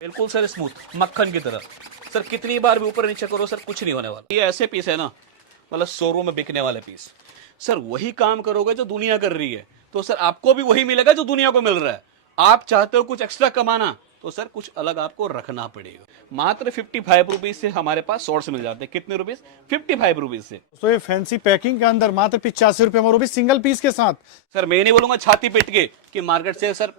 बिल्कुल sir smooth मक्खन की तरह। सर कितनी बार भी ऊपर नीचे करो सर कुछ नहीं होने वाला। ये ऐसे पीस है ना, मतलब शोरूम में बिकने वाले पीस। सर वही काम करोगे जो दुनिया कर रही है, तो सर आपको भी वही मिलेगा जो दुनिया को मिल रहा है। आप चाहते हो कुछ एक्स्ट्रा कमाना, तो सर कुछ अलग आपको रखना पड़ेगा। मात्र 55 रुपीज से हमारे पास शॉर्ट्स मिल जाते हैं। कितने रुपीज? 55 रुपीज से। तो ये फैंसी पैकिंग के अंदर मात्र 85 रुपए में, वो भी सिंगल पीस के साथ। सर मैं नहीं बोलूंगा छाती पीट के कि मार्केट से सर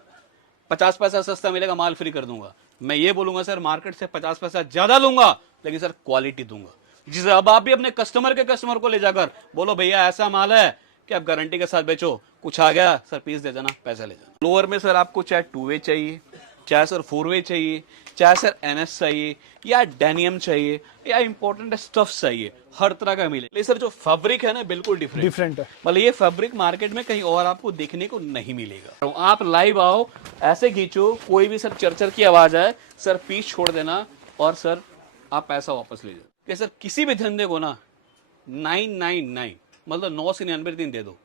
50 पैसा सस्ता मिलेगा, माल फ्री कर दूंगा। मैं ये बोलूंगा सर मार्केट से 50 पैसा ज्यादा लूंगा, लेकिन सर क्वालिटी दूंगा। जिसे अब आप भी अपने कस्टमर को ले जाकर बोलो भैया ऐसा माल है कि आप गारंटी के साथ बेचो, कुछ आ गया सर पीस दे जाना, पैसा ले जाना। लोअर में सर आपको चाहे 2 वे चाहिए, चाहे सर 4 वे चाहिए, चाहे सर एनएस चाहिए, या डेनियम चाहिए, या इंपॉर्टेंट स्टफ चाहिए, हर तरह का मिले। लेकिन सर जो फैब्रिक है ना बिल्कुल डिफरेंट है। मतलब ये फैब्रिक मार्केट में कहीं और आपको देखने को नहीं मिलेगा। तो आप लाइव आओ, ऐसे खींचो, कोई भी सर चरचर की आवाज आए सर पीस छोड़ देना, और सर आप पैसा वापस ले जाओ। कि सर किसी भी धंधे को ना 999 मतलब 999 दिन दे दो,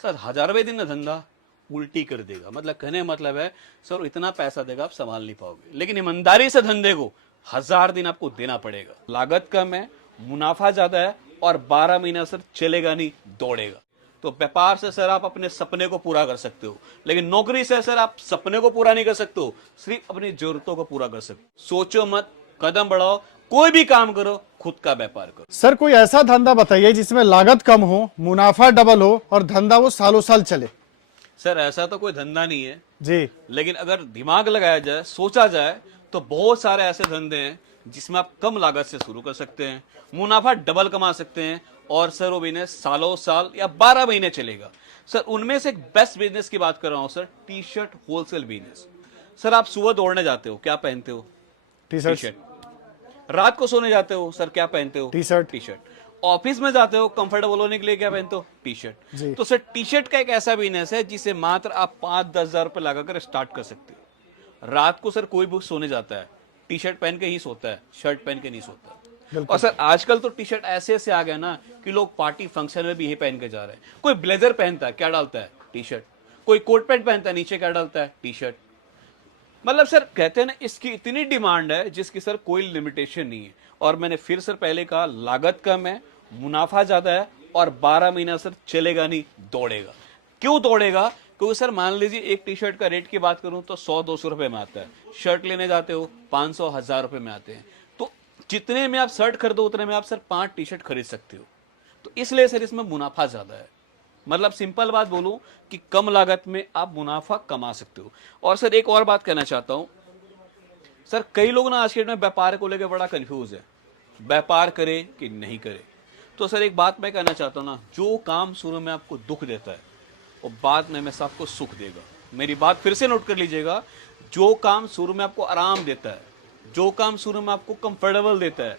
सर 1000वें दिन ना धंधा उल्टी कर देगा। मतलब कहने मतलब है सर इतना पैसा देगा आप संभाल नहीं पाओगे। लेकिन ईमानदारी से धंधे को 1000 दिन आपको देना पड़ेगा। लागत कम है, मुनाफा ज्यादा है, और 12 महीना सर चलेगा नहीं, दौड़ेगा। तो व्यापार से सर आप अपने सपने को पूरा कर सकते हो, लेकिन नौकरी से सर आप सपने को पूरा नहीं कर सकते हो, सिर्फ अपनी जरूरतों को पूरा कर सकते हो। सोचो मत, कदम बढ़ाओ, कोई भी काम करो, खुद का व्यापार करो। सर कोई ऐसा धंधा बताइए जिसमें लागत कम हो, मुनाफा डबल हो और धंधा वो सालों साल चले। सर ऐसा तो कोई धंधा नहीं है जी, लेकिन अगर दिमाग लगाया जाए, सोचा जाए, तो बहुत सारे ऐसे धंधे हैं जिसमें आप कम लागत से शुरू कर सकते हैं, मुनाफा डबल कमा सकते हैं, और सर वो बिजनेस सालों साल या 12 महीने चलेगा। सर उनमें से एक बेस्ट बिजनेस की बात कर रहा हूं sir, T shirt wholesale business. Sir आप सुबह दौड़ने जाते हो, क्या पहनते हो? T T shirt. रात को सोने जाते हो सर, क्या पहनते हो? T shirt. T shirt. Office में जाते हो कंफर्टेबल होने के लिए, क्या पहनते हो? T G. शर्ट। तो सर टी शर्ट का एक ऐसा बिजनेस है जिसे मात्र आप 5-10 हजार रुपए लगाकर स्टार्ट कर सकते हो। रात को सर कोई भी सोने जाता है टी शर्ट पहन के ही सोता है, शर्ट पहन के नहीं सोता। और सर आजकल तो टी शर्ट ऐसे ऐसे आ गया ना कि लोग पार्टी फंक्शन में भी यही पहन के जा रहे हैं। कोई ब्लेजर पहनता है, क्या डालता है? T shirt. कोई कोट पैंट पहनता है, नीचे क्या डालता है? T shirt. मतलब सर कहते हैं ना इसकी इतनी डिमांड है जिसकी सर कोई लिमिटेशन नहीं है। और मैंने फिर सर पहले कहा लागत कम है, मुनाफा ज्यादा है, और 12 महीना सर चलेगा नहीं, दौड़ेगा। क्यों दौड़ेगा? क्योंकि सर मान लीजिए एक टी शर्ट का रेट की बात करूं तो 100-200 रुपए में आता है, शर्ट लेने जाते हो 500-1000 रुपए में आते हैं। तो जितने में आप शर्ट खरीदो उतने में आप सर 5 टी शर्ट खरीद सकते हो। तो इसलिए सर इसमें मुनाफा ज्यादा है। मतलब सिंपल बात बोलूं कि कम लागत में आप मुनाफा कमा सकते हो। और सर एक और बात कहना चाहता हूं, सर कई लोग ना आज के डेट में व्यापार को लेकर बड़ा कंफ्यूज है, व्यापार करे कि नहीं करे। तो सर एक बात मैं कहना चाहता हूं ना, जो काम शुरू में आपको दुख देता है वो बाद में हमेशा आपको सुख देगा। मेरी बात फिर से नोट कर लीजिएगा, जो काम शुरू में आपको आराम देता है, जो काम शुरू में आपको कंफर्टेबल देता है,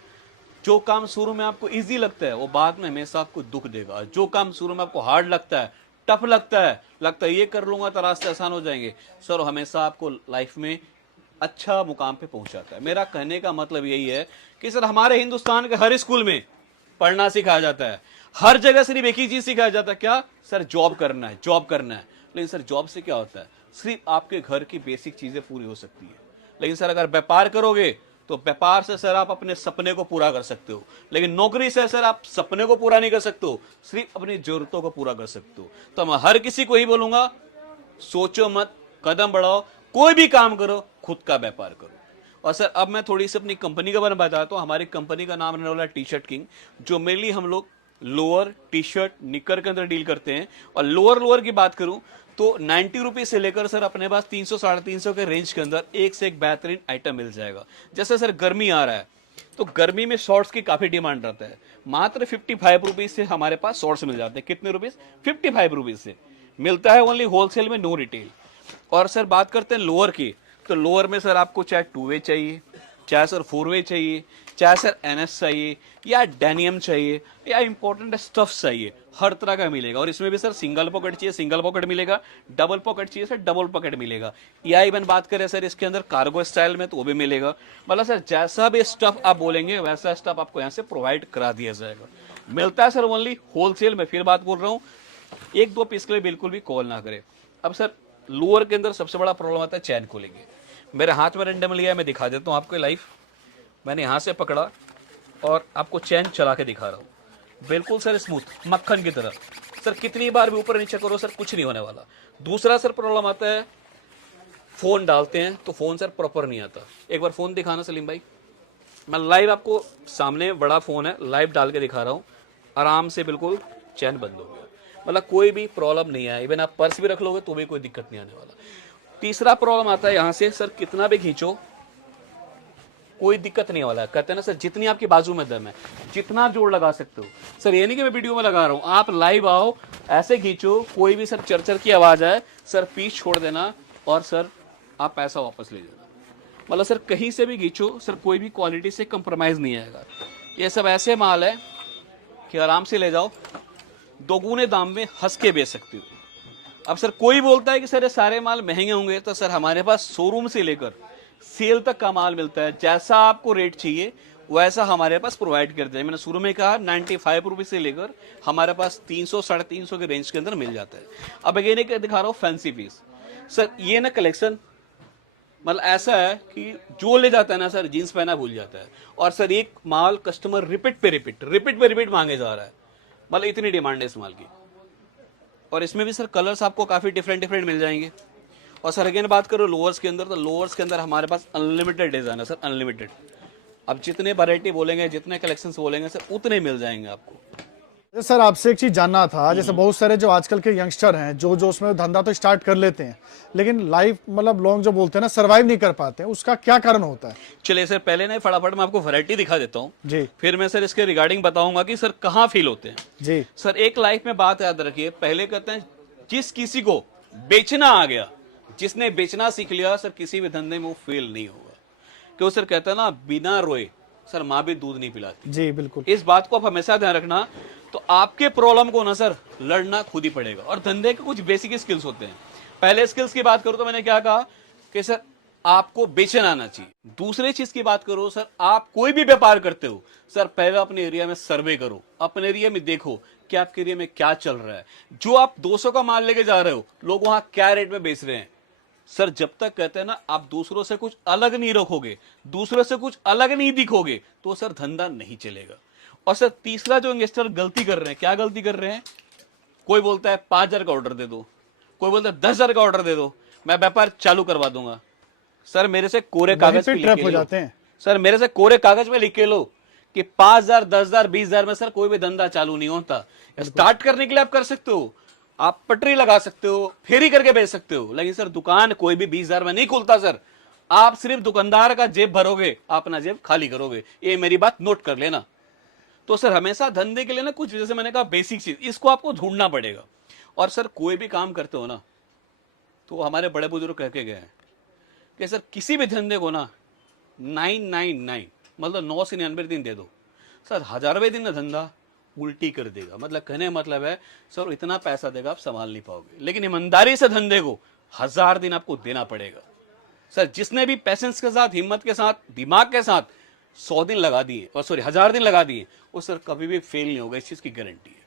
जो काम शुरू में आपको इजी लगता है, वो बाद में हमेशा आपको दुख देगा। जो काम शुरू में आपको हार्ड लगता है, टफ लगता है ये कर लूंगा तो रास्ते आसान हो जाएंगे, सर हमेशा आपको लाइफ में अच्छा मुकाम पे पहुंचाता है। मेरा कहने का मतलब यही है कि सर हमारे हिंदुस्तान के हर स्कूल में पढ़ना सिखाया जाता है, हर जगह सिर्फ एक ही चीज सिखाया जाता है, क्या सर? जॉब करना है, जॉब करना है। लेकिन सर जॉब से क्या होता है? सिर्फ आपके घर की बेसिक चीजें पूरी हो सकती है। लेकिन सर अगर व्यापार करोगे तो व्यापार से सर आप अपने सपने को पूरा कर सकते हो, लेकिन नौकरी से सर आप सपने को पूरा नहीं कर सकते हो, सिर्फ अपनी जरूरतों को पूरा कर सकते हो। तो मैं हर किसी को ही बोलूंगा, सोचो मत, कदम बढ़ाओ, कोई भी काम करो, खुद का व्यापार करो। और सर अब मैं थोड़ी सी अपनी कंपनी के बारे में बताता हूँ। हमारी कंपनी का नाम रहने वाला है टी शर्ट किंग, जो मेनली हम लोग लोअर, टी शर्ट, निकर के अंदर डील करते हैं। और लोअर की बात करूं तो 90 रुपीज से लेकर सर अपने पास 300-350 के रेंज के अंदर एक से एक बेहतरीन आइटम मिल जाएगा। जैसे सर गर्मी आ रहा है तो गर्मी में शॉर्ट्स की काफी डिमांड रहता है। मात्र 55 रुपीज से हमारे पास शॉर्ट्स मिल जाते हैं। कितने रुपीज? 55 रुपीज से मिलता है, ओनली होलसेल में, नो रिटेल। और सर बात करते हैं लोअर की, तो लोअर में सर आपको चाहे 2 वे चाहिए, चाहे सर 4 वे चाहिए, चाहे सर एनएस चाहिए, या डेनियम चाहिए, या इंपॉर्टेंट स्टफ चाहिए, हर तरह का मिलेगा। और इसमें भी सर सिंगल पॉकेट चाहिए, सिंगल पॉकेट मिलेगा, डबल पॉकेट चाहिए सर, डबल पॉकेट मिलेगा। या इवन बात करें सर इसके अंदर कार्गो स्टाइल में, तो वो भी मिलेगा। मतलब सर जैसा भी स्टफ आप बोलेंगे वैसा स्टफ आपको यहाँ से प्रोवाइड करा दिया जाएगा। मिलता है सर ओनली होलसेल में। फिर बात बोल रहा हूँ, 1-2 पीस के लिए बिल्कुल भी कॉल ना करें। अब सर लोअर के अंदर सबसे बड़ा प्रॉब्लम आता है चैन को लेंगे। मेरे हाथ में रेंडम लिया है, मैं दिखा देता हूँ आपको लाइव। मैंने यहाँ से पकड़ा और आपको चैन चला के दिखा रहा हूँ, बिल्कुल सर स्मूथ मक्खन की तरह। सर कितनी बार भी ऊपर नीचे करो सर कुछ नहीं होने वाला। दूसरा सर प्रॉब्लम आता है, फोन डालते हैं तो फोन सर प्रॉपर नहीं आता। एक बार फोन दिखाना सलीम भाई, मैं लाइव आपको सामने बड़ा फोन है, लाइव डाल के दिखा रहा हूँ, आराम से बिल्कुल चैन बंद हो गया, मतलब कोई भी प्रॉब्लम नहीं है। इवन आप पर्स भी रख लोगे तो भी कोई दिक्कत नहीं आने वाला। तीसरा प्रॉब्लम आता है यहाँ से, सर कितना भी खींचो कोई दिक्कत नहीं वाला है। कहते हैं ना सर जितनी आपकी बाजू में दम है जितना जोर लगा सकते हो। सर ये नहीं कि मैं वीडियो में लगा रहा हूँ, आप लाइव आओ, ऐसे खींचो, कोई भी सर चरचर की आवाज आए सर पीस छोड़ देना और सर आप पैसा वापस ले जाना। मतलब सर कहीं से भी खींचो सर कोई भी क्वालिटी से कंप्रोमाइज नहीं आएगा। ये सब ऐसे माल है कि आराम से ले जाओ, दोगुने दाम में हंस के बेच सकते हो। अब सर कोई बोलता है कि सर ये सारे माल महंगे होंगे, तो सर हमारे पास शोरूम से लेकर सेल तक का माल मिलता है। जैसा आपको रेट चाहिए वैसा हमारे पास प्रोवाइड करते हैं। मैंने शुरू में कहा 95 रुपये से लेकर हमारे पास 300 350 के रेंज के अंदर मिल जाता है। अब अगेन दिखा रहा हूँ फैंसी पीस। सर ये ना कलेक्शन मतलब ऐसा है कि जो ले जाता है ना सर जीन्स पहना भूल जाता है। और सर एक माल कस्टमर रिपीट पे रिपीट मांगे जा रहा है, मतलब इतनी डिमांड है इस माल की। और इसमें भी सर कलर्स आपको काफ़ी डिफरेंट मिल जाएंगे। और सर अगेन बात करो लोअर्स के अंदर, तो लोअर्स के अंदर हमारे पास अनलिमिटेड डिज़ाइन है सर, अनलिमिटेड। अब जितने वैरायटी बोलेंगे जितने कलेक्शंस बोलेंगे सर उतने मिल जाएंगे आपको। सर आपसे एक चीज जानना था, जैसे बहुत सारे जो आजकल के यंगस्टर हैं जो उसमें धंधा तो स्टार्ट कर लेते हैं लेकिन लाइफ मतलब लॉन्ग जो बोलते हैं ना सर्वाइव नहीं कर पाते हैं, उसका क्या कारण होता है? चलिए सर पहले ना फटाफट मैं आपको वैरायटी दिखा देता हूँ जी, फिर मैं सर इसके रिगार्डिंग बताऊंगा कि सर कहाँ फील होते हैं। जी सर एक लाइफ में बात याद रखिए, पहले कहते हैं जिस किसी को बेचना आ गया, जिसने बेचना सीख लिया सर किसी भी धंधे में वो फेल नहीं होगा। क्यों सर कहते हैं ना बिना रोए सर माँ भी दूध नहीं पिलाती। जी बिल्कुल, इस बात को आप हमेशा ध्यान रखना। तो आपके प्रॉब्लम को ना सर लड़ना खुद ही पड़ेगा। और धंधे के कुछ बेसिक स्किल्स होते हैं। पहले स्किल्स की बात करूं तो मैंने क्या कहा कि सर आपको बेचना आना चाहिए। दूसरे चीज की बात करो सर, आप कोई भी व्यापार करते हो सर पहले अपने एरिया में सर्वे करो, अपने एरिया में देखो कि आपके एरिया में क्या चल रहा है। जो आप 200 का माल लेके जा रहे हो लोग वहां क्या रेट में बेच रहे हैं। सर जब तक कहते हैं ना आप दूसरों से कुछ अलग नहीं रखोगे, दूसरों से कुछ अलग नहीं दिखोगे, तो सर धंधा नहीं चलेगा। और सर तीसरा जो इन्वेस्टर गलती कर रहे हैं, क्या गलती कर रहे हैं, कोई बोलता है 5,000 का ऑर्डर दे दो, कोई बोलता है 10,000 का ऑर्डर दे दो, मैं व्यापार चालू करवा दूंगा। सर मेरे से कोरे कागज पे ट्रैप हो जाते हैं। सर मेरे से कोरे कागज में लिख के लो कि 5,000 10,000 20,000 में सर कोई भी धंधा चालू नहीं होता। स्टार्ट करने के लिए आप कर सकते हो, आप पटरी लगा सकते हो, फेरी करके बेच सकते हो, लेकिन सर दुकान कोई भी 20,000 में नहीं खुलता। सर आप सिर्फ दुकानदार का जेब भरोगे, अपना जेब खाली करोगे, ये मेरी बात नोट कर लेना। तो सर हमेशा धंधे के लिए ना कुछ जैसे मैंने कहा बेसिक चीज इसको आपको ढूंढना पड़ेगा। और सर कोई भी काम करते हो ना तो हमारे बड़े बुजुर्ग कह के गए हैं कि सर किसी भी धंधे को ना 999 मतलब 9 से 99 दिन दे दो, सर 1000वें दिन ना धंधा उल्टी कर देगा। मतलब कहने मतलब है सर इतना पैसा देगा आप संभाल नहीं पाओगे, लेकिन ईमानदारी से धंधे को 1000 दिन आपको देना पड़ेगा। सर जिसने भी पैसेंस के साथ, हिम्मत के साथ, दिमाग के साथ 100 दिन लगा दिए और सॉरी 1000 दिन लगा दिए, वो सर कभी भी फेल नहीं होगा, इस चीज की गारंटी है।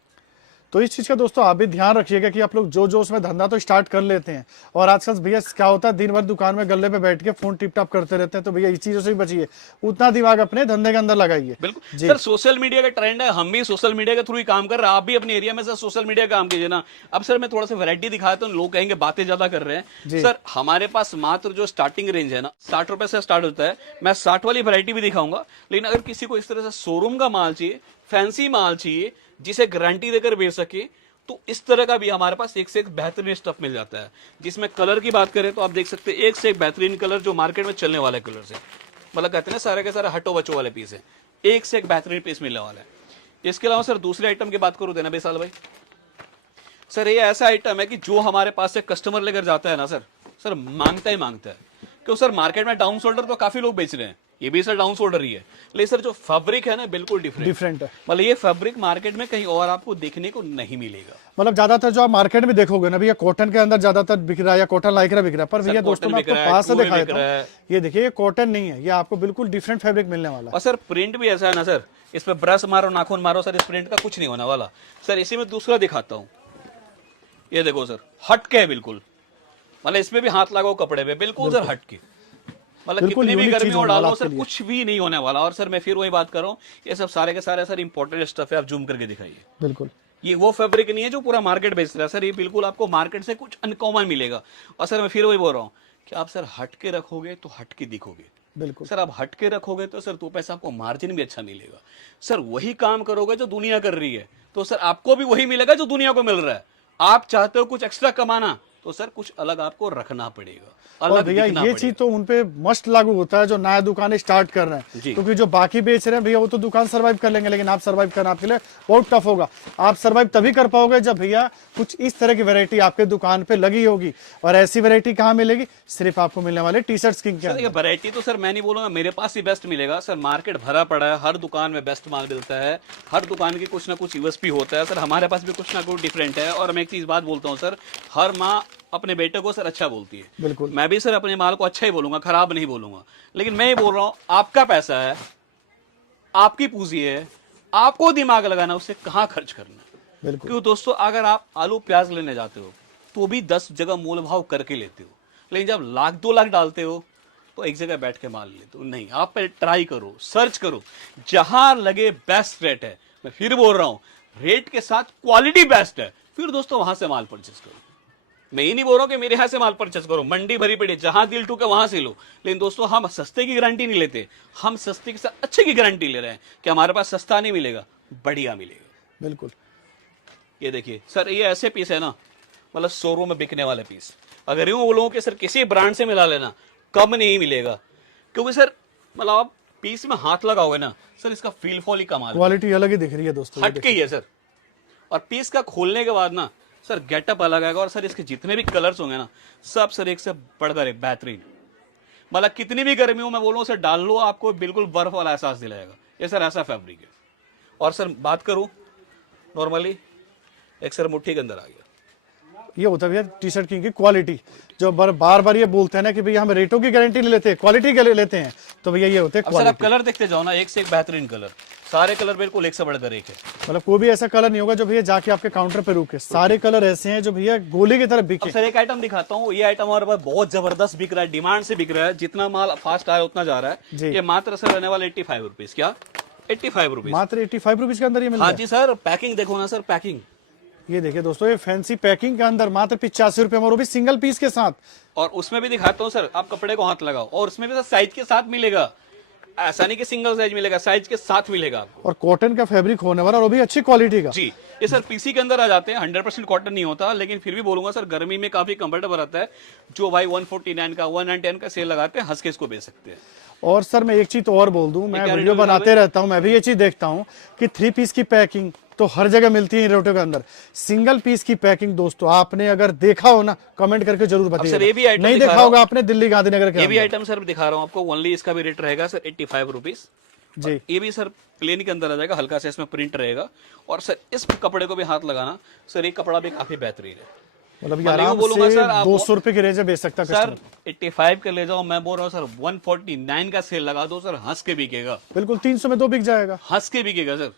तो इस चीज का दोस्तों आप भी ध्यान रखिएगा कि आप लोग जो उसमें धंधा तो स्टार्ट कर लेते हैं और आजकल भैया क्या होता है दिन भर दुकान में गल्ले पे बैठ के फोन टिप टाप करते रहते हैं, तो भैया इस चीजों से भी बचिए, उतना दिमाग अपने धंधे के अंदर लगाइए। बिल्कुल सर सोशल मीडिया का ट्रेंड है, हम भी सोशल मीडिया के थ्रू ही काम कर रहे हैं, आप भी अपने एरिया में सर सोशल मीडिया काम कीजिए ना। अब सर मैं थोड़ा सा वैरायटी दिखाता हूँ, लोग कहेंगे बातें ज्यादा कर रहे हैं। सर हमारे पास मात्र जो स्टार्टिंग रेंज है ना 60 रुपए से स्टार्ट होता है। मैं 60 वाली वैरायटी भी दिखाऊंगा, लेकिन अगर किसी को इस तरह से शोरूम का माल चाहिए, फैंसी माल चाहिए जिसे गारंटी देकर बेच सके, तो इस तरह का भी हमारे पास एक से एक बेहतरीन स्टफ मिल जाता है। जिसमें कलर की बात करें तो आप देख सकते हैं एक से एक बेहतरीन कलर जो मार्केट में चलने वाले कलर से, मतलब कहते हैं ना सारे के सारे हटो बचो वाले पीस है, एक से एक बेहतरीन पीस मिलने वाला है। इसके अलावा सर दूसरे आइटम की बात करूं देना बेसाल भाई, सर ये ऐसा आइटम है कि जो हमारे पास से कस्टमर लेकर जाता है ना सर मांगता ही मांगता है। क्यों सर मार्केट में डाउन शोल्डर तो काफी लोग बेच रहे हैं, ये भी सर डाउन शोल्डर ही है, लेकिन सर जो फैब्रिक है ना बिल्कुल डिफरेंट है। मतलब ये फैब्रिक मार्केट में कहीं और आपको देखने को नहीं मिलेगा। मतलब ज्यादातर जो आप मार्केट में देखोगे ना भैया कॉटन के अंदर ज्यादातर बिक रहा है या कॉटन लाइक्रा बिक रहा है, पर भैया दोस्तों मैं आपको पास से दिखा देता हूं, ये देखिए ये कॉटन नहीं है, ये आपको बिल्कुल डिफरेंट फैब्रिक मिलने वाला है। और सर प्रिंट भी ऐसा है ना सर, इस पे ब्रश मारो नाखून मारो सर इस प्रिंट का कुछ नहीं होने वाला। सर इसी में दूसरा दिखाता हूँ, ये देखो सर हटके है बिल्कुल, मतलब इसमें भी हाथ लगाओ कपड़े पे बिल्कुल सर हटके। मतलब बिल्कुल कितनी भी unique गर्मी चीज हो होने वाला डालो आपके सर लिए। कुछ भी नहीं होने वाला। और सर मैं फिर वही बात कर रहा हूँ, ये सब सारे के सारे सर इंपॉर्टेंट स्टफ है, आप जूम करके दिखाइए। बिल्कुल ये वो फैब्रिक नहीं है जो पूरा मार्केट बेच रहा है सर, ये बिल्कुल आपको मार्केट से कुछ अनकॉमन मिलेगा। और सर मैं फिर वही बोल रहा हूँ कि आप सर हट के रखोगे तो हट के दिखोगे। बिल्कुल सर आप हट के रखोगे तो सर 2 पैसा आपको मार्जिन भी अच्छा मिलेगा। सर वही काम करोगे जो दुनिया कर रही है तो सर आपको भी वही मिलेगा जो दुनिया को मिल रहा है। आप चाहते हो कुछ एक्स्ट्रा कमाना तो सर कुछ अलग आपको रखना पड़ेगा, और अलग भैया दिखना ये पड़ेगा। चीज तो उनपे मस्ट लागू होता है जो नया दुकान स्टार्ट कर रहे हैं, जी। क्योंकि जो बाकी बेच रहे हैं भैया वो तो दुकान सर्वाइव कर लेंगे, लेकिन आप सर्वाइव करना आपके लिए बहुत टफ होगा। आप सर्वाइव तभी कर पाओगे जब भैया कुछ इस तरह की वैरायटी आपके दुकान पे लगी होगी। और ऐसी वैरायटी कहाँ मिलेगी? सिर्फ आपको मिलने वाले टी शर्ट्स किंग के सर ये अंदर। वैरायटी तो सर मैं नहीं बोलूंगा मेरे पास ही बेस्ट मिलेगा सर, मार्केट भरा पड़ा है, हर दुकान में बेस्ट माल मिलता है, हर दुकान की कुछ ना कुछ यूएसपी होता है सर, हमारे पास भी कुछ ना कुछ डिफरेंट है। और मैं एक चीज बात बोलता हूँ सर, हर माँ अपने बेटे को सर अच्छा बोलती है। बिल्कुल मैं भी सर अपने माल को अच्छा ही बोलूंगा, खराब नहीं बोलूंगा। लेकिन मैं ये बोल रहा हूँ आपका पैसा है, आपकी पूंजी है, आपको दिमाग लगाना उससे कहाँ खर्च करना है। बिल्कुल क्यों दोस्तों, अगर आप आलू प्याज लेने जाते हो तो भी 10 जगह मोल भाव करके लेते हो, लेकिन जब लाख 2 लाख डालते हो तो एक जगह बैठ के माल लेते हो। नहीं, आप पहले ट्राई करो, सर्च करो, जहां लगे बेस्ट रेट है। मैं फिर बोल रहा हूं, रेट के साथ क्वालिटी बेस्ट है, फिर दोस्तों वहां से माल परचेस करो। मैं ये नहीं बोल रहा हूं कि मेरे यहां से माल परचेस करो, मंडी भरी पड़ी, जहां दिल टूके वहां से लो। लेकिन दोस्तों हम सस्ते की गारंटी नहीं लेते, हम सस्ते के साथ अच्छे की गारंटी ले रहे हैं कि हमारे पास सस्ता नहीं मिलेगा, बढ़िया मिलेगा। बिल्कुल ये देखिए सर, ये ऐसे पीस है ना, मतलब शोरूम में बिकने वाले पीस। अगर यूं बोलो कि सर किसी ब्रांड से मिला लेना, कम नहीं मिलेगा। क्योंकि सर मतलब आप पीस में हाथ लगाओगे ना सर, इसका फील फॉल ही कमाल है, क्वालिटी अलग ही दिख रही है दोस्तों, ये हटके ही है सर। और पीस का खोलने के बाद ना सर गेटअप अलग आएगा। और सर इसके जितने भी कलर्स होंगे ना, सब सर एक से बढ़कर एक बेहतरीन। मतलब कितनी भी गर्मी हो, मैं बोलूँ सर डाल लो, आपको बिल्कुल बर्फ वाला एहसास दिलाएगा। ये सर ऐसा फैब्रिक है। और सर बात करूँ नॉर्मली, एक सर मुट्ठी के अंदर आ गया। ये होता है भैया टी शर्ट किंग की क्वालिटी। जो बार बार ये बोलते हैं ना कि भैया हम रेटों की गारंटी नहीं लेते, क्वालिटी के लिए लेते हैं, तो भैया ये होते हैं अब सर आप क्वालिटी। कलर देखते जाओ ना, एक से एक बेहतरीन कलर, सारे कलर बिल्कुल एक से बढ़कर एक है। मतलब कोई भी ऐसा कलर नहीं होगा जो भैया जाके आपके काउंटर पे रुके। सारे कलर ऐसे हैं जो भैया गोले की तरफ अब बिके। सर एक आइटम दिखाता हूँ, ये आइटम हमारे पास बहुत जबरदस्त बिक रहा है, डिमांड से बिक रहा है, जितना माल फास्ट आया उतना जा रहा जी। है। ये मात्र सर रहने वाला 85 रुपीज। क्या 85 रुपीज? मात्र 85 रुपीज के अंदर ये मिल रहा हाँ है। जी सर, पैकिंग देखो ना सर, पैकिंग। ये देखिए दोस्तों, ये फैंसी पैकिंग के अंदर मात्र 85 रुपए में, और वो भी सिंगल पीस के साथ। और उसमें भी दिखाता हूँ सर, आप कपड़े को हाथ लगाओ, और उसमें भी सर साइज के साथ मिलेगा। ऐसा नहीं कि सिंगल साइज मिलेगा, साइज के साथ मिलेगा आपको। और कॉटन का फैब्रिक होने वाला, और वो भी अच्छी क्वालिटी का। जी, ये सर पीसी के अंदर आ जाते हैं, 100% कॉटन नहीं होता, लेकिन फिर भी बोलूंगा सर गर्मी में काफी कंफर्टेबल रहता है। जो भाई 149 का 110 का सेल लगाते हैं, हंस के इसको बेच सकते हैं। और सर मैं एक चीज तो और बोल दूं, मैं क्या वीडियो रेट है बनाते रहता हूं, मैं भी ये चीज देखता हूं कि 3 पीस की पैकिंग तो हर जगह मिलती है रेटों के अंदर। सिंगल पीस की पैकिंग दोस्तों आपने अगर देखा हो ना, कमेंट करके जरूर सर ये भी बताइए। आइटम नहीं दिखा देखा रहा हूं। होगा आपने दिल्ली गांधीनगर के ये भी अंदर। आइटम सर दिखा रहा हूँ आपको, ओनली इसका भी रेट रहेगा सर 85 रुपीज जी ये भी सर प्लेन के अंदर आ जाएगा, हल्का सा इसमें प्रिंट रहेगा। और सर इस कपड़े को भी हाथ लगाना सर, ये कपड़ा भी काफी बेहतरीन है। मतलब ये मैं आराम बोलूंगा से सर, आप 200 रुपए की रेंज में बेच सकता सर कस्टमर। 85 के ले जाओ, मैं बोल रहा हूँ सर 149 का सेल लगा दो सर, हंस के बिकेगा, बिल्कुल 300 में 2 बिक जाएगा। हंस के बिकेगा सर।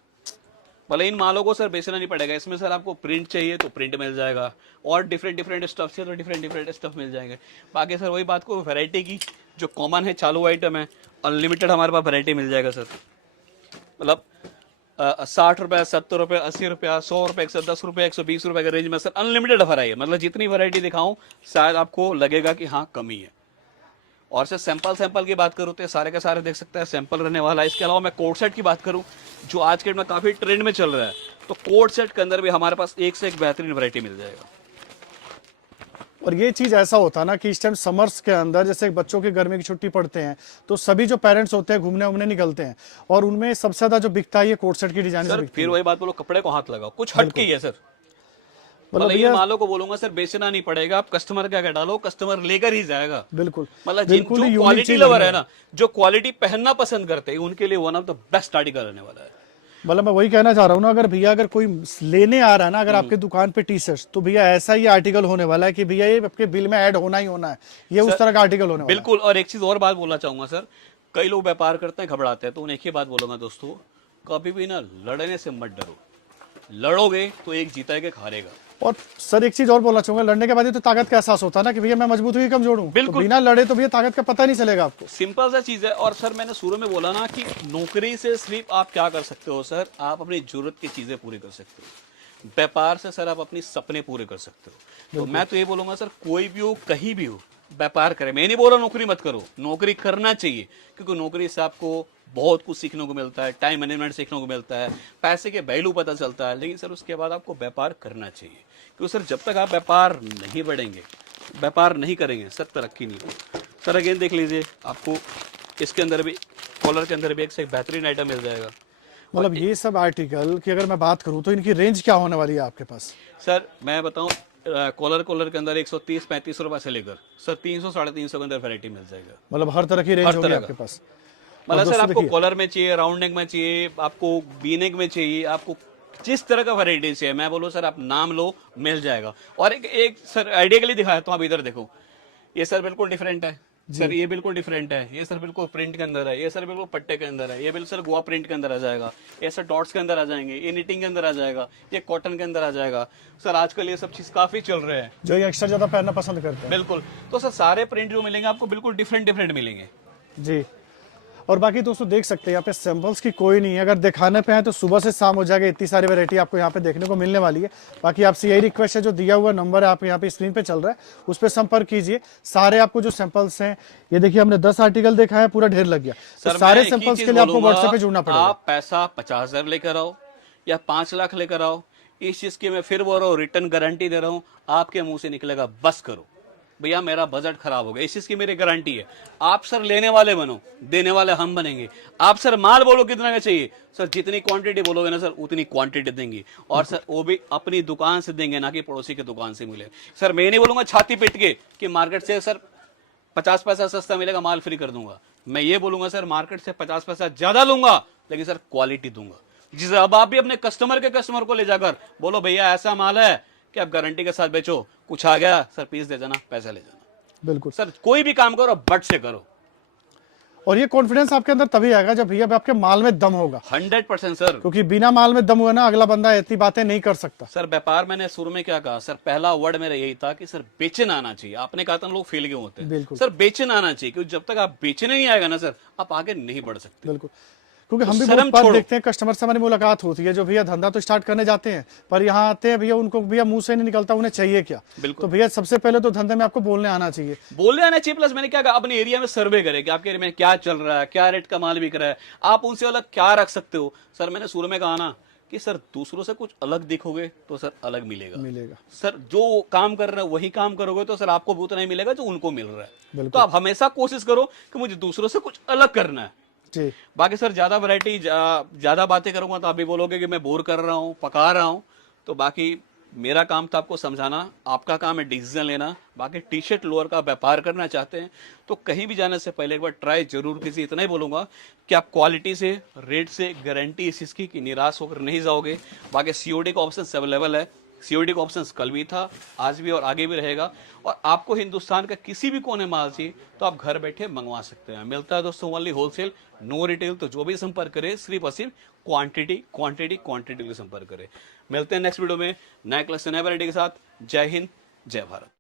भले इन मालों को सर बेचना नहीं पड़ेगा, इसमें सर आपको प्रिंट चाहिए तो प्रिंट मिल जाएगा, और डिफरेंट स्टफ चाहिए तो डिफरेंट स्टफ मिल जाएंगे। बाकी सर वही बात को, वैरायटी की जो कॉमन है, चालू आइटम है, अनलिमिटेड हमारे पास वैरायटी मिल जाएगा सर। मतलब 60 रुपए, 70 रुपए, 80 रुपया, 100 रुपए, 110 रुपए, 120 रुपए के रेंज में सर अनलिमिटेड ऑफर है। मतलब जितनी वैरायटी दिखाऊं शायद आपको लगेगा कि हाँ कमी है। और सर सैंपल की बात करूँ तो सारे के सारे देख सकते हैं, सैंपल रहने वाला है। इसके अलावा मैं कोट सेट की बात करूँ, जो आज के डेट में काफी ट्रेंड में चल रहा है, तो कोट सेट के अंदर भी हमारे पास एक से एक बेहतरीन वैरायटी मिल जाएगा। और ये चीज ऐसा होता है ना कि इस टाइम समर्स के अंदर जैसे बच्चों की गर्मी की छुट्टी पड़ते हैं, तो सभी जो पेरेंट्स होते हैं घूमने उमने निकलते हैं, और उनमें सबसे ज्यादा जो बिकता है ये कोट सेट की डिजाइन सर फिर वही बात बोलो, कपड़े को हाथ लगाओ, कुछ हटके ही है सर। मतलब ये भैया मालों को बोलूंगा सर बेचना नहीं पड़ेगा, आप कस्टमर क्या डालो, कस्टमर लेकर ही जाएगा। बिल्कुल मतलब बिल्कुल जो unique क्वालिटी चीज लवर है है ना, जो क्वालिटी पहनना पसंद करते हैं, उनके लिए one of the best article रहने वाला है। मतलब मैं वही कहना चाह रहा हूँ ना, अगर भैया अगर कोई लेने आ रहा है ना अगर आपके दुकान पे टी शर्ट, तो भैया ऐसा ही आर्टिकल होने वाला है कि भैया ये आपके बिल में ऐड होना ही होना है, ये उस तरह का आर्टिकल होने वाला है। बिल्कुल। और एक चीज और बात बोलना चाहूंगा सर, कई लोग व्यापार करते हैं घबराते हैं, तो उन्हें एक ही बात बोलूंगा दोस्तों, कभी भी ना लड़ने से मत डरो। लड़ोगे तो एक जीता है, एक हारेगा। और सर एक चीज और बोलना चाहूंगा, लड़ने के बाद ही तो ताकत का एहसास होता है ना कि भैया मैं मजबूत हूँ कि कमजोर हूँ। बिल्कुल। तो बिना लड़े तो भैया ताकत का पता नहीं चलेगा आपको। सिंपल सा चीज है। और सर मैंने शुरू में बोला ना कि नौकरी से सिर्फ आप क्या कर सकते हो सर, आप अपनी जरूरत की चीजें पूरी कर सकते हो। व्यापार से सर आप अपनी सपने पूरे कर सकते हो। तो मैं तो ये बोलूंगा सर, कोई भी हो कहीं भी हो, व्यापार करें। मैं नहीं बोल रहा नौकरी मत करो, नौकरी करना चाहिए, क्योंकि नौकरी से आपको बहुत कुछ सीखने को मिलता है, टाइम मैनेजमेंट सीखने को मिलता है, पैसे के वैल्यू पता चलता है। लेकिन सर उसके बाद आपको व्यापार करना चाहिए, क्योंकि सर जब तक आप व्यापार नहीं बढ़ेंगे, व्यापार नहीं करेंगे सर, तरक्की नहीं होगी। सर अगेन देख लीजिए, आपको इसके अंदर भी, कॉलर के अंदर भी एक से एक बेहतरीन आइटम मिल जाएगा। मतलब ये सब आर्टिकल की अगर मैं बात करूं तो इनकी रेंज क्या होने वाली है आपके पास? सर मैं बताऊं, कॉलर के अंदर 130-35 रुपए से लेकर सर 300-350 के अंदर वैरायटी मिल जाएगा। मतलब हर तरह की रेंज हर होगी तरह आपके का। पास। मतलब सर आपको देखिए, कॉलर में चाहिए, राउंड नेक में चाहिए, आपको वी नेक में चाहिए, आपको जिस तरह का वैरायटी चाहिए, मैं बोलो सर आप नाम लो, मिल जाएगा। और एक सर आइडिया के लिए दिखाया तो आप इधर देखो, ये सर बिल्कुल डिफरेंट है सर, ये बिल्कुल डिफरेंट है, ये सर बिल्कुल प्रिंट के अंदर है, ये सर बिल्कुल पट्टे के अंदर है, ये बिल्कुल सर गोवा प्रिंट के अंदर आ जाएगा, ये सर डॉट्स के अंदर आ जाएंगे, ये निटिंग के अंदर आ जाएगा, ये कॉटन के अंदर आ जाएगा। सर आजकल ये सब चीज काफी चल रहे हैं, जो ये एक्स्ट्रा ज्यादा पहनना पसंद करते हैं। बिल्कुल। तो सर सारे प्रिंट जो मिलेंगे आपको बिल्कुल डिफरेंट मिलेंगे जी। और बाकी दोस्तों देख सकते हैं यहाँ पे सैंपल्स की कोई नहीं है, अगर दिखाने पे है तो सुबह से शाम हो जाएगा, इतनी सारी वैरायटी आपको यहाँ पे देखने को मिलने वाली है। बाकी आपसे यही रिक्वेस्ट है, जो दिया हुआ नंबर है आप यहाँ पे स्क्रीन पे चल रहा है, उस पर संपर्क कीजिए। सारे आपको जो सैंपल्स हैं, ये देखिए हमने 10 आर्टिकल देखा है, पूरा ढेर लग गया। सर। तो सारे मैं एक ही सैंपल्स चीज के लिए आपको बोलूंगा, व्हाट्सएप पे जुड़ना पड़ेगा। आप पैसा 50,000 लेकर आओ या 5 लाख लेकर आओ, इस चीज की मैं फिर बोल रहा हूँ, रिटर्न गारंटी दे रहा हूँ। आपके मुंह से निकलेगा बस करो भैया मेरा बजट खराब हो गया, इस चीज की मेरी गारंटी है। आप सर लेने वाले बनो, देने वाले हम बनेंगे। आप सर माल बोलो कितना का चाहिए, सर जितनी क्वांटिटी बोलोगे ना सर उतनी क्वांटिटी देंगे, और सर वो भी अपनी दुकान से देंगे, ना कि पड़ोसी की दुकान से मिले। सर मैं नहीं बोलूंगा छाती पीट के कि मार्केट से सर 50 पैसा सस्ता मिलेगा, माल फ्री कर दूंगा। मैं ये बोलूंगा सर मार्केट से 50 पैसा ज्यादा लूंगा, लेकिन सर क्वालिटी दूंगा। जिसे अब आप भी अपने कस्टमर को ले जाकर बोलो भैया ऐसा माल है कि आप गारंटी के साथ बेचो, कुछ आ गया सर पीस दे जाना, पैसा ले जाना। बिल्कुल सर कोई भी काम करो बट से करो, और ये कॉन्फिडेंस आपके अंदर तभी आएगा जब भैया आपके माल में दम होगा। 100% सर। क्योंकि बिना माल में दम हुआ ना, अगला बंदा इतनी बातें नहीं कर सकता। सर व्यापार मैंने शुरू में क्या कहा सर, पहला वर्ड मेरा यही था कि सर बेचना आना चाहिए। आपने कहा था लोग फेल क्यों होते हैं, बिल्कुल। सर बेचना आना चाहिए, क्योंकि जब तक आप बेचने नहीं आएगा ना सर, आप आगे नहीं बढ़ सकते। बिल्कुल, क्योंकि हम भी शर्म बहुत बार छोड़ो। देखते हैं, कस्टमर से हमारी मुलाकात होती है, जो भैया धंधा तो स्टार्ट करने जाते हैं, पर यहाँ आते हैं भैया, उनको भैया मुंह से नहीं निकलता उन्हें चाहिए क्या। बिल्कुल। तो भैया सबसे पहले तो धंधे में आपको बोलने आना चाहिए। बोलने आना चाहिए, प्लस मैंने क्या कहा, अपने एरिया में सर्वे करें कि आपके एरिया में क्या चल रहा है, क्या रेट का माल बिक रहा है, आप उनसे अलग क्या रख सकते हो। सर मैंने शुरू में कहा ना कि सर दूसरों से कुछ अलग दिखोगे तो सर अलग मिलेगा। सर जो काम कर रहे हैं वही काम करोगे तो सर आपको भी उतना ही मिलेगा जो उनको मिल रहा है। तो आप हमेशा कोशिश करो कि मुझे दूसरों से कुछ अलग करना है जी। बाकी सर ज्यादा वैरायटी ज्यादा बातें करूंगा तो आप भी बोलोगे कि मैं बोर कर रहा हूं, पका रहा हूं। तो बाकी मेरा काम था आपको समझाना, आपका काम है डिसीजन लेना। बाकी टी शर्ट लोअर का व्यापार करना चाहते हैं तो कहीं भी जाने से पहले एक बार ट्राई जरूर कीजिए। इतना ही बोलूंगा कि आप क्वालिटी से, रेट से गारंटी इस चीज़ की निराश होकर नहीं जाओगे। बाकी सीओडी का ऑप्शन अवेलेबल है, सीओडी का ऑप्शन कल भी था, आज भी और आगे भी रहेगा। और आपको हिंदुस्तान का किसी भी कोने माल चाहिए तो आप घर बैठे मंगवा सकते हैं। मिलता है दोस्तों ओनली होलसेल, नो रिटेल। तो जो भी संपर्क करे सिर्फ और सिर्फ क्वांटिटी के लिए संपर्क करे। मिलते हैं नेक्स्ट वीडियो में नए क्लास से नए वैरायटी के साथ। जय हिंद, जय भारत।